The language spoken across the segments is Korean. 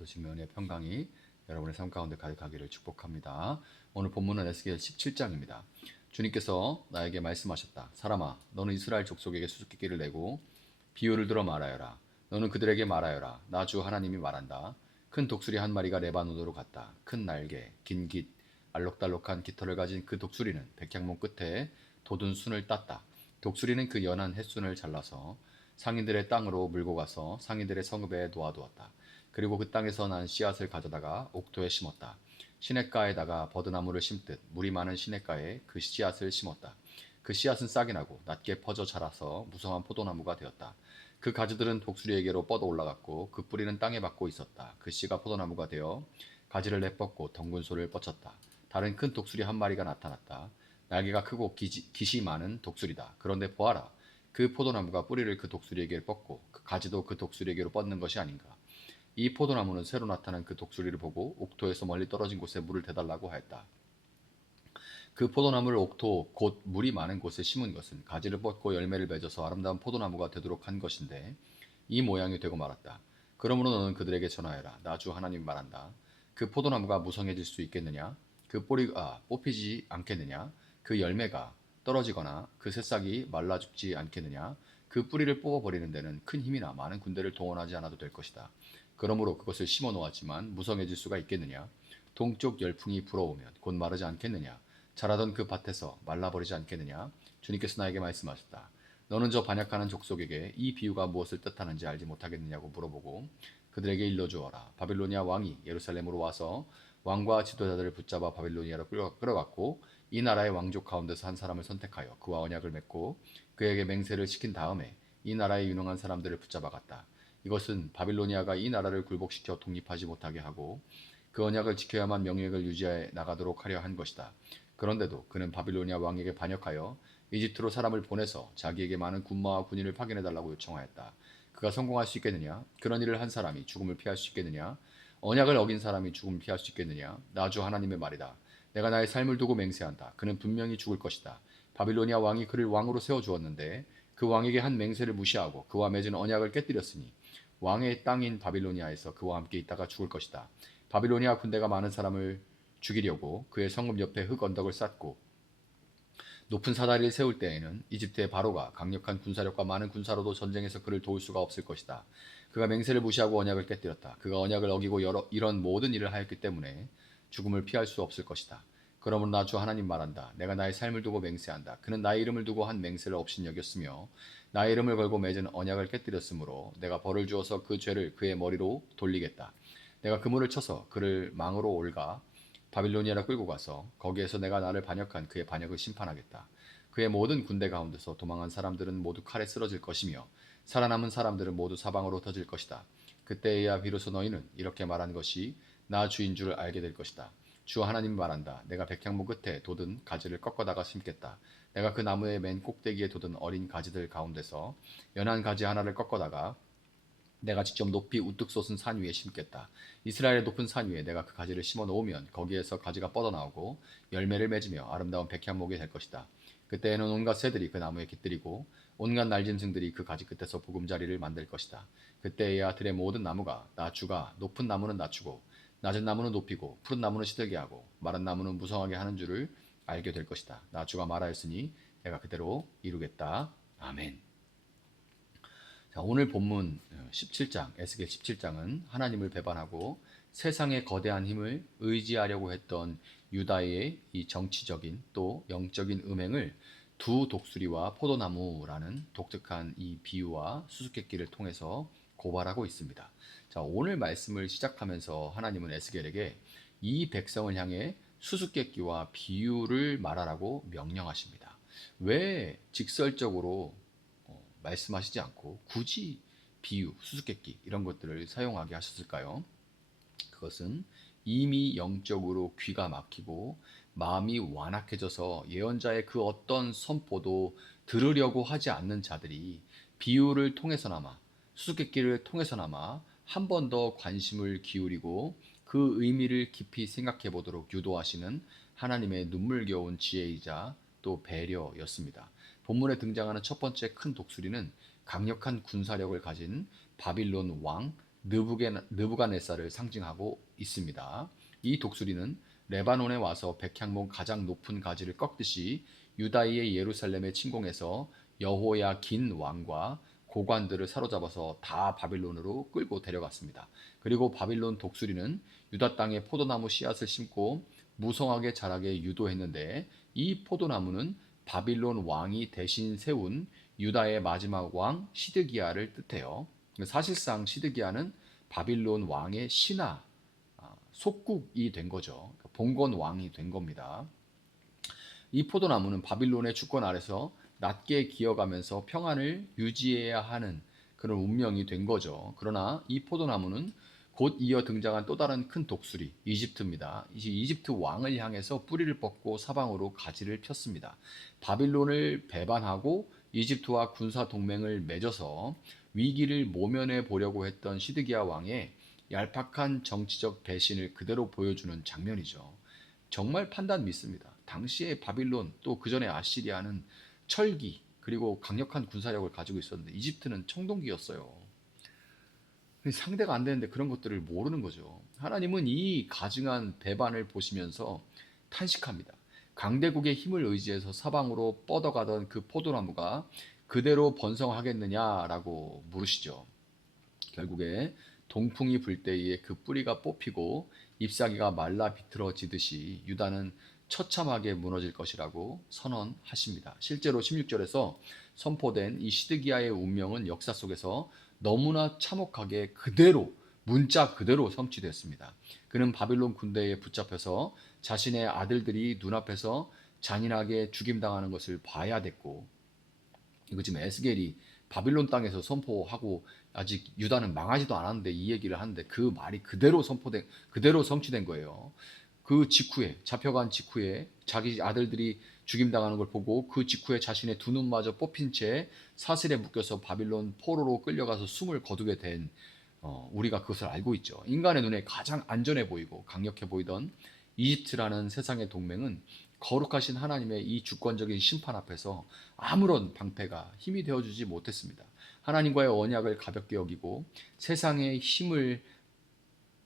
받으시면 은혜의 평강이 여러분의 삶 가운데 가득하기를 축복합니다. 오늘 본문은 에스겔 17장입니다. 주님께서 나에게 말씀하셨다. 사람아, 너는 이스라엘 족속에게 수수께끼를 내고 비유를 들어 말하여라. 너는 그들에게 말하여라. 나 주 하나님이 말한다. 큰 독수리 한 마리가 레바논으로 갔다. 큰 날개, 긴 깃, 알록달록한 깃털을 가진 그 독수리는 백향목 끝에 돋은 순을 땄다. 독수리는 그 연한 햇순을 잘라서 상인들의 땅으로 물고 가서 상인들의 성읍에 놓아두었다. 그리고 그 땅에서 난 씨앗을 가져다가 옥토에 심었다. 시냇가에다가 버드나무를 심듯 물이 많은 시냇가에 그 씨앗을 심었다. 그 씨앗은 싹이 나고 낮게 퍼져 자라서 무성한 포도나무가 되었다. 그 가지들은 독수리에게로 뻗어 올라갔고 그 뿌리는 땅에 박고 있었다. 그 씨가 포도나무가 되어 가지를 내뻗고 덩군 소를 뻗쳤다. 다른 큰 독수리 한 마리가 나타났다. 날개가 크고 깃이 많은 독수리다. 그런데 보아라. 그 포도나무가 뿌리를 그 독수리에게 뻗고 그 가지도 그 독수리에게로 뻗는 것이 아닌가. 이 포도나무는 새로 나타난 그 독수리를 보고 옥토에서 멀리 떨어진 곳에 물을 대달라고 하였다. 그 포도나무를 옥토 곧 물이 많은 곳에 심은 것은 가지를 뻗고 열매를 맺어서 아름다운 포도나무가 되도록 한 것인데 이 모양이 되고 말았다. 그러므로 너는 그들에게 전하여라. 나 주 하나님 말한다. 그 포도나무가 무성해질 수 있겠느냐? 그 뿌리가 뽑히지 않겠느냐? 그 열매가 떨어지거나 그 새싹이 말라 죽지 않겠느냐? 그 뿌리를 뽑아버리는 데는 큰 힘이나 많은 군대를 동원하지 않아도 될 것이다. 그러므로 그것을 심어 놓았지만 무성해질 수가 있겠느냐? 동쪽 열풍이 불어오면 곧 마르지 않겠느냐? 자라던 그 밭에서 말라버리지 않겠느냐? 주님께서 나에게 말씀하셨다. 너는 저 반역하는 족속에게 이 비유가 무엇을 뜻하는지 알지 못하겠느냐고 물어보고 그들에게 일러주어라. 바빌로니아 왕이 예루살렘으로 와서 왕과 지도자들을 붙잡아 바빌로니아로 끌어갔고 이 나라의 왕족 가운데서 한 사람을 선택하여 그와 언약을 맺고 그에게 맹세를 시킨 다음에 이 나라의 유능한 사람들을 붙잡아갔다. 이것은 바빌로니아가 이 나라를 굴복시켜 독립하지 못하게 하고 그 언약을 지켜야만 명예를 유지해 나가도록 하려 한 것이다. 그런데도 그는 바빌로니아 왕에게 반역하여 이집트로 사람을 보내서 자기에게 많은 군마와 군인을 파견해달라고 요청하였다. 그가 성공할 수 있겠느냐? 그런 일을 한 사람이 죽음을 피할 수 있겠느냐? 언약을 어긴 사람이 죽음을 피할 수 있겠느냐? 나 주 하나님의 말이다. 내가 나의 삶을 두고 맹세한다. 그는 분명히 죽을 것이다. 바빌로니아 왕이 그를 왕으로 세워주었는데 그 왕에게 한 맹세를 무시하고 그와 맺은 언약을 깨뜨렸으니 왕의 땅인 바빌로니아에서 그와 함께 있다가 죽을 것이다. 바빌로니아 군대가 많은 사람을 죽이려고 그의 성읍 옆에 흙 언덕을 쌓고 높은 사다리를 세울 때에는 이집트의 바로가 강력한 군사력과 많은 군사로도 전쟁에서 그를 도울 수가 없을 것이다. 그가 맹세를 무시하고 언약을 깨뜨렸다. 그가 언약을 어기고 이런 모든 일을 하였기 때문에 죽음을 피할 수 없을 것이다. 그러므로 나 주 하나님 말한다. 내가 나의 삶을 두고 맹세한다. 그는 나의 이름을 두고 한 맹세를 없인 여겼으며 나의 이름을 걸고 맺은 언약을 깨뜨렸으므로 내가 벌을 주어서 그 죄를 그의 머리로 돌리겠다. 내가 그물을 쳐서 그를 망으로 올가 바빌로니아로 끌고 가서 거기에서 내가 나를 반역한 그의 반역을 심판하겠다. 그의 모든 군대 가운데서 도망한 사람들은 모두 칼에 쓰러질 것이며 살아남은 사람들은 모두 사방으로 흩어질 것이다. 그때에야 비로소 너희는 이렇게 말하는 것이 나 주인 줄을 알게 될 것이다. 주 하나님이 말한다. 내가 백향목 끝에 돋은 가지를 꺾어다가 심겠다. 내가 그 나무의 맨 꼭대기에 돋은 어린 가지들 가운데서 연한 가지 하나를 꺾어다가 내가 직접 높이 우뚝 솟은 산 위에 심겠다. 이스라엘의 높은 산 위에 내가 그 가지를 심어 놓으면 거기에서 가지가 뻗어나오고 열매를 맺으며 아름다운 백향목이 될 것이다. 그때에는 온갖 새들이 그 나무에 깃들이고 온갖 날짐승들이 그 가지 끝에서 보금자리를 만들 것이다. 그때에야 들의 모든 나무가 나 주가 높은 나무는 낮추고 낮은 나무는 높이고 푸른 나무는 시들게 하고 마른 나무는 무성하게 하는 줄을 알게 될 것이다. 나 주가 말하였으니 내가 그대로 이루겠다. 아멘. 자, 오늘 본문 17장, 에스겔 17장은 하나님을 배반하고 세상의 거대한 힘을 의지하려고 했던 유다의 이 정치적인 또 영적인 음행을 두 독수리와 포도나무라는 독특한 이 비유와 수수께끼를 통해서 고발하고 있습니다. 자, 오늘 말씀을 시작하면서 하나님은 에스겔에게 이 백성을 향해 수수께끼와 비유를 말하라고 명령하십니다. 왜 직설적으로 말씀하시지 않고 굳이 비유, 수수께끼 이런 것들을 사용하게 하셨을까요? 그것은 이미 영적으로 귀가 막히고 마음이 완악해져서 예언자의 그 어떤 선포도 들으려고 하지 않는 자들이 비유를 통해서나마 수수께끼를 통해서나마 한 번 더 관심을 기울이고 그 의미를 깊이 생각해 보도록 유도하시는 하나님의 눈물겨운 지혜이자 또 배려였습니다. 본문에 등장하는 첫 번째 큰 독수리는 강력한 군사력을 가진 바빌론 왕 느부갓네살을 상징하고 있습니다. 이 독수리는 레바논에 와서 백향목 가장 높은 가지를 꺾듯이 유다의 예루살렘에 침공해서 여호야긴 왕과 고관들을 사로잡아서 다 바빌론으로 끌고 데려갔습니다. 그리고 바빌론 독수리는 유다 땅에 포도나무 씨앗을 심고 무성하게 자라게 유도했는데 이 포도나무는 바빌론 왕이 대신 세운 유다의 마지막 왕 시드기야를 뜻해요. 사실상 시드기야는 바빌론 왕의 신하, 속국이 된 거죠. 봉건 왕이 된 겁니다. 이 포도나무는 바빌론의 주권 아래서 낮게 기어가면서 평안을 유지해야 하는 그런 운명이 된 거죠. 그러나 이 포도나무는 곧 이어 등장한 또 다른 큰 독수리, 이집트입니다. 이집트 왕을 향해서 뿌리를 뻗고 사방으로 가지를 폈습니다. 바빌론을 배반하고 이집트와 군사 동맹을 맺어서 위기를 모면해 보려고 했던 시드기야 왕의 얄팍한 정치적 배신을 그대로 보여주는 장면이죠. 정말 판단 믿습니다. 당시에 바빌론 또 그 전에 아시리아는 철기 그리고 강력한 군사력을 가지고 있었는데 이집트는 청동기였어요. 상대가 안 되는데 그런 것들을 모르는 거죠. 하나님은 이 가증한 배반을 보시면서 탄식합니다. 강대국의 힘을 의지해서 사방으로 뻗어가던 그 포도나무가 그대로 번성하겠느냐라고 물으시죠. 결국에 동풍이 불 때에 그 뿌리가 뽑히고 잎사귀가 말라 비틀어지듯이 유다는 처참하게 무너질 것이라고 선언하십니다. 실제로 16절에서 선포된 이 시드기야의 운명은 역사 속에서 너무나 참혹하게 그대로 문자 그대로 성취됐습니다. 그는 바빌론 군대에 붙잡혀서 자신의 아들들이 눈앞에서 잔인하게 죽임당하는 것을 봐야 됐고, 이거 지금 에스겔이 바빌론 땅에서 선포하고 아직 유다는 망하지도 않았는데 이 얘기를 하는데 그 말이 그대로 성취된 거예요. 그 직후에 잡혀간 직후에 자기 아들들이 죽임당하는 걸 보고 그 직후에 자신의 두 눈마저 뽑힌 채 사슬에 묶여서 바빌론 포로로 끌려가서 숨을 거두게 된 우리가 그것을 알고 있죠. 인간의 눈에 가장 안전해 보이고 강력해 보이던 이집트라는 세상의 동맹은 거룩하신 하나님의 이 주권적인 심판 앞에서 아무런 방패가 힘이 되어주지 못했습니다. 하나님과의 언약을 가볍게 여기고 세상의 힘을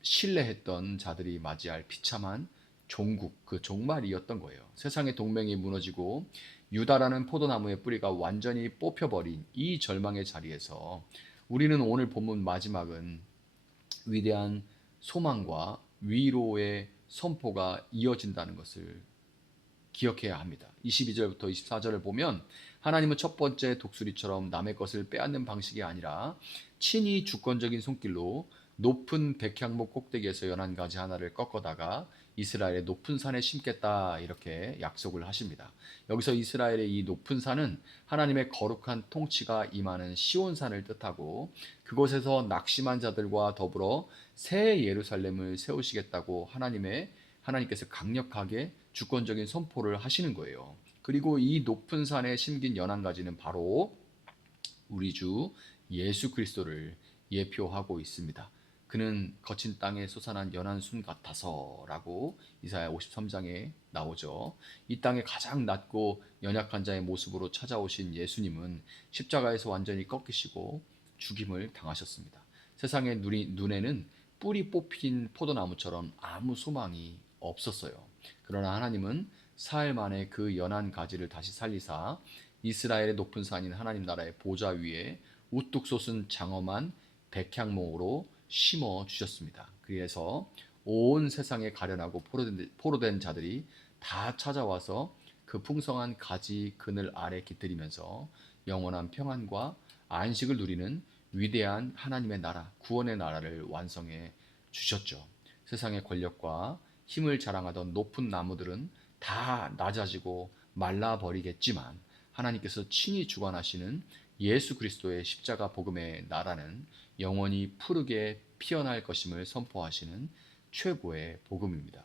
신뢰했던 자들이 맞이할 비참한 종국, 그 종말이었던 거예요. 세상의 동맹이 무너지고 유다라는 포도나무의 뿌리가 완전히 뽑혀버린 이 절망의 자리에서 우리는 오늘 본문 마지막은 위대한 소망과 위로의 선포가 이어진다는 것을 기억해야 합니다. 22절부터 24절을 보면 하나님은 첫 번째 독수리처럼 남의 것을 빼앗는 방식이 아니라 친히 주권적인 손길로 높은 백향목 꼭대기에서 연한 가지 하나를 꺾어다가 이스라엘의 높은 산에 심겠다 이렇게 약속을 하십니다. 여기서 이스라엘의 이 높은 산은 하나님의 거룩한 통치가 임하는 시온산을 뜻하고 그곳에서 낙심한 자들과 더불어 새 예루살렘을 세우시겠다고 하나님께서 강력하게 주권적인 선포를 하시는 거예요. 그리고 이 높은 산에 심긴 연한 가지는 바로 우리 주 예수 그리스도를 예표하고 있습니다. 그는 거친 땅에 솟아난 연한 순 같아서라고 이사야 53장에 나오죠. 이 땅에 가장 낮고 연약한 자의 모습으로 찾아오신 예수님은 십자가에서 완전히 꺾이시고 죽임을 당하셨습니다. 세상의 눈에는 뿌리 뽑힌 포도나무처럼 아무 소망이 없었어요. 그러나 하나님은 사흘 만에 그 연한 가지를 다시 살리사 이스라엘의 높은 산인 하나님 나라의 보좌 위에 우뚝 솟은 장엄한 백향목으로 심어 주셨습니다. 그래서 온 세상에 가련하고 포로된 자들이 다 찾아와서 그 풍성한 가지 그늘 아래 깃들이면서 영원한 평안과 안식을 누리는 위대한 하나님의 나라, 구원의 나라를 완성해 주셨죠. 세상의 권력과 힘을 자랑하던 높은 나무들은 다 낮아지고 말라버리겠지만 하나님께서 친히 주관하시는 예수 그리스도의 십자가 복음의 나라는 영원히 푸르게 피어날 것임을 선포하시는 최고의 복음입니다.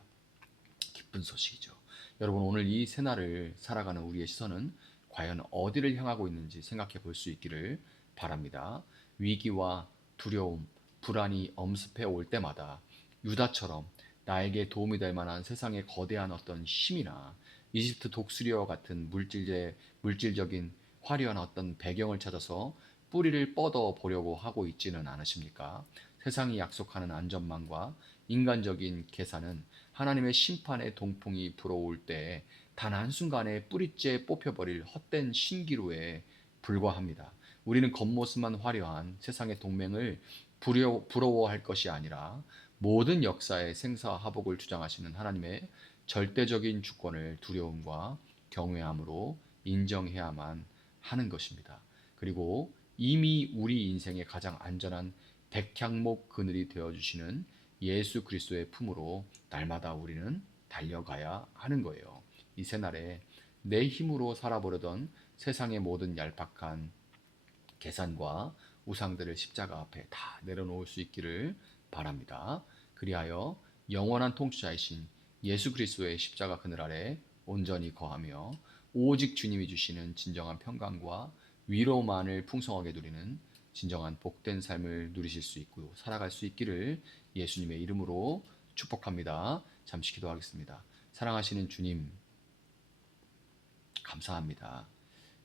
기쁜 소식이죠. 여러분 오늘 이 새날을 살아가는 우리의 시선은 과연 어디를 향하고 있는지 생각해 볼 수 있기를 바랍니다. 위기와 두려움, 불안이 엄습해 올 때마다 유다처럼 나에게 도움이 될 만한 세상의 거대한 어떤 힘이나 이집트 독수리와 같은 물질적인 화려한 어떤 배경을 찾아서 뿌리를 뻗어 보려고 하고 있지는 않으십니까? 세상이 약속하는 안전망과 인간적인 계산은 하나님의 심판의 동풍이 불어올 때 단 한순간에 뿌리째 뽑혀버릴 헛된 신기루에 불과합니다. 우리는 겉모습만 화려한 세상의 동맹을 부러워할 것이 아니라 모든 역사의 생사화복을 주장하시는 하나님의 절대적인 주권을 두려움과 경외함으로 인정해야만 하는 것입니다. 그리고 이미 우리 인생의 가장 안전한 백향목 그늘이 되어주시는 예수 그리스도의 품으로 날마다 우리는 달려가야 하는 거예요. 이 새날에 내 힘으로 살아보려던 세상의 모든 얄팍한 계산과 우상들을 십자가 앞에 다 내려놓을 수 있기를 바랍니다. 그리하여 영원한 통치자이신 예수 그리스도의 십자가 그늘 아래 온전히 거하며 오직 주님이 주시는 진정한 평강과 위로만을 풍성하게 누리는 진정한 복된 삶을 누리실 수 있고 살아갈 수 있기를 예수님의 이름으로 축복합니다. 잠시 기도하겠습니다. 사랑하시는 주님, 감사합니다.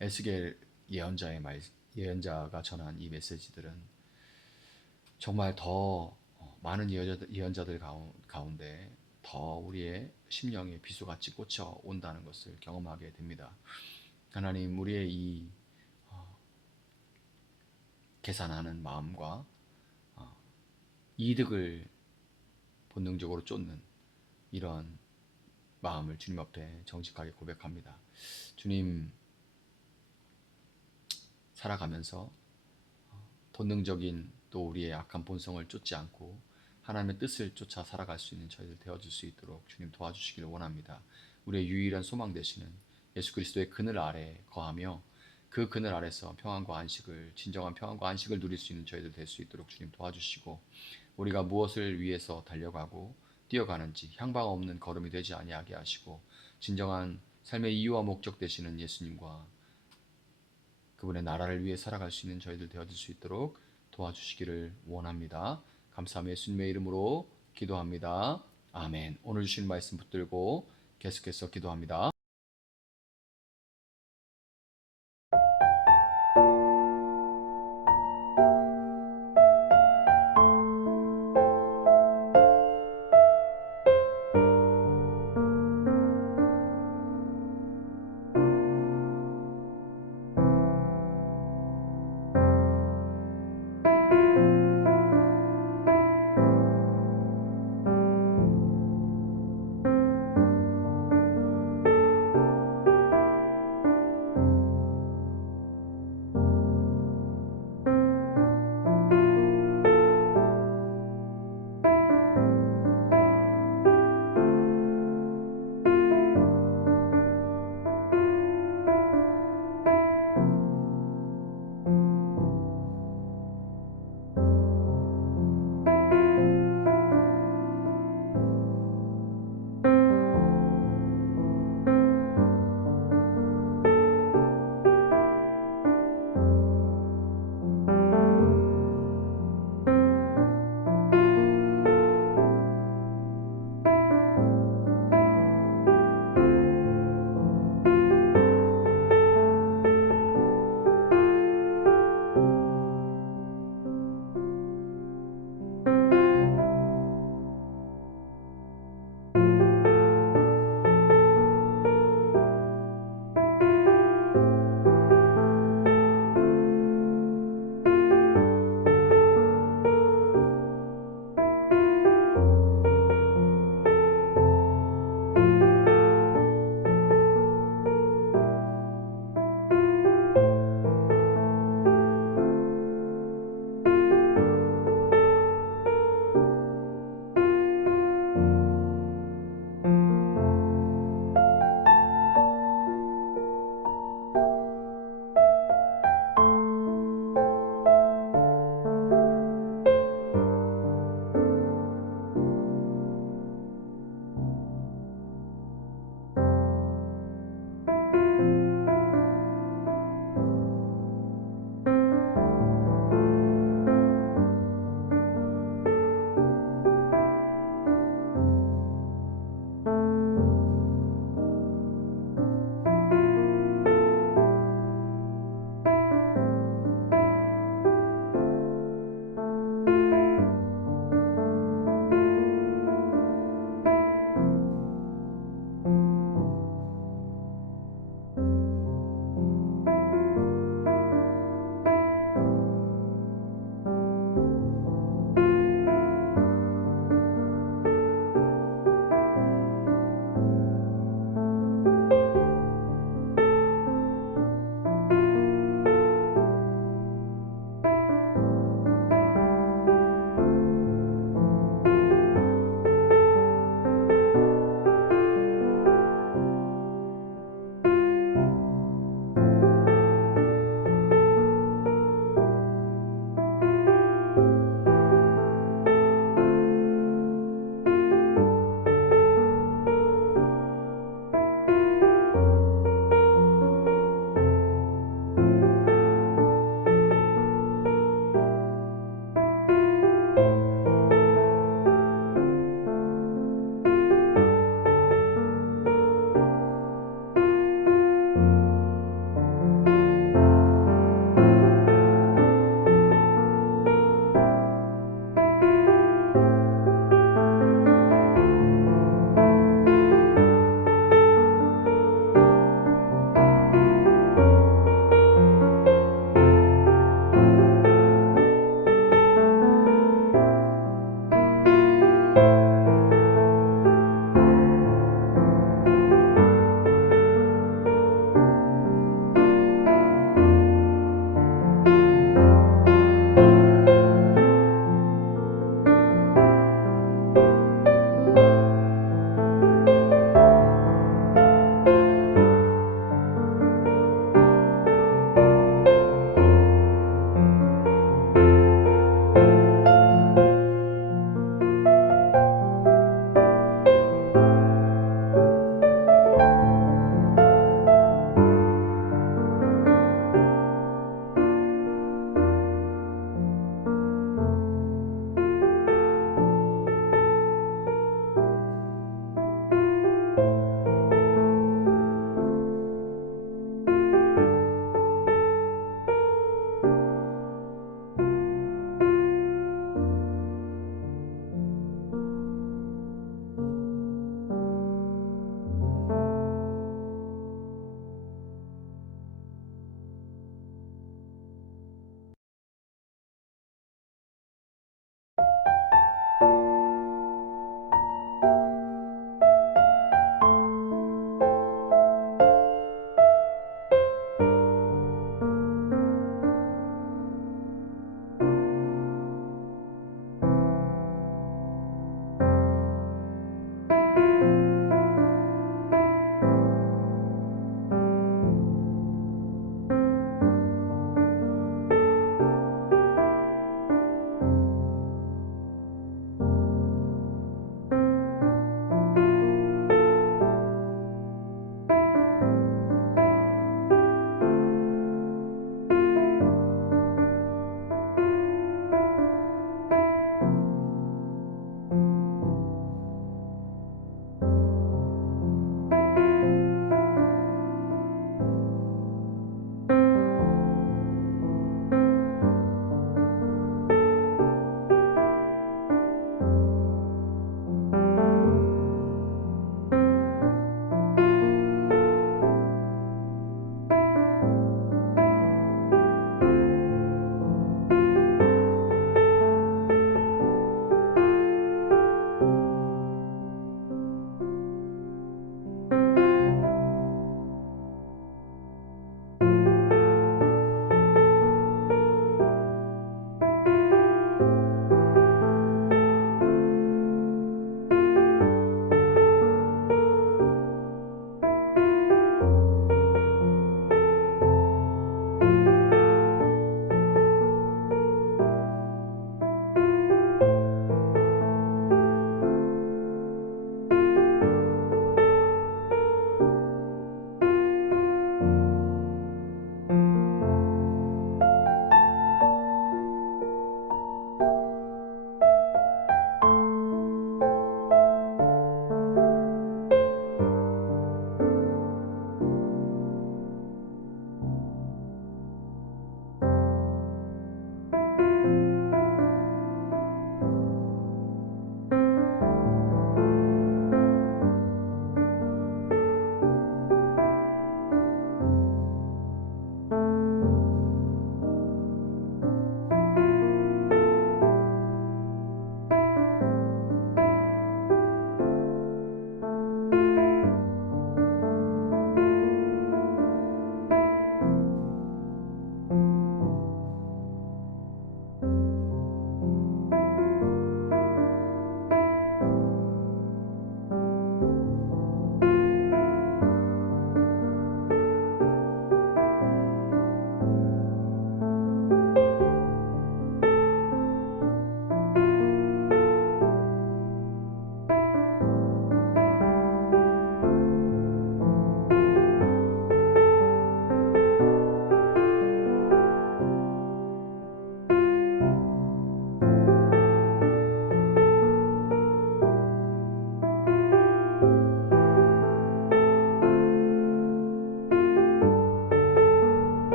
에스겔 예언자가 전한 이 메시지들은 정말 더 많은 예언자들 가운데 더 우리의 심령에 비수같이 꽂혀 온다는 것을 경험하게 됩니다. 하나님, 우리의 이 계산하는 마음과 이득을 본능적으로 쫓는 이런 마음을 주님 앞에 정직하게 고백합니다. 주님, 살아가면서 본능적인 또 우리의 악한 본성을 쫓지 않고 하나님의 뜻을 쫓아 살아갈 수 있는 저희들 되어줄 수 있도록 주님 도와주시기를 원합니다. 우리의 유일한 소망 되시는 예수 그리스도의 그늘 아래 거하며 그 그늘 아래서 평안과 안식을 진정한 평안과 안식을 누릴 수 있는 저희들 될 수 있도록 주님 도와주시고 우리가 무엇을 위해서 달려가고 뛰어가는지 향방 없는 걸음이 되지 아니하게 하시고 진정한 삶의 이유와 목적 되시는 예수님과 그분의 나라를 위해 살아갈 수 있는 저희들 되어줄 수 있도록 도와주시기를 원합니다. 감사하며 예수님의 이름으로 기도합니다. 아멘. 오늘 주신 말씀 붙들고 계속해서 기도합니다.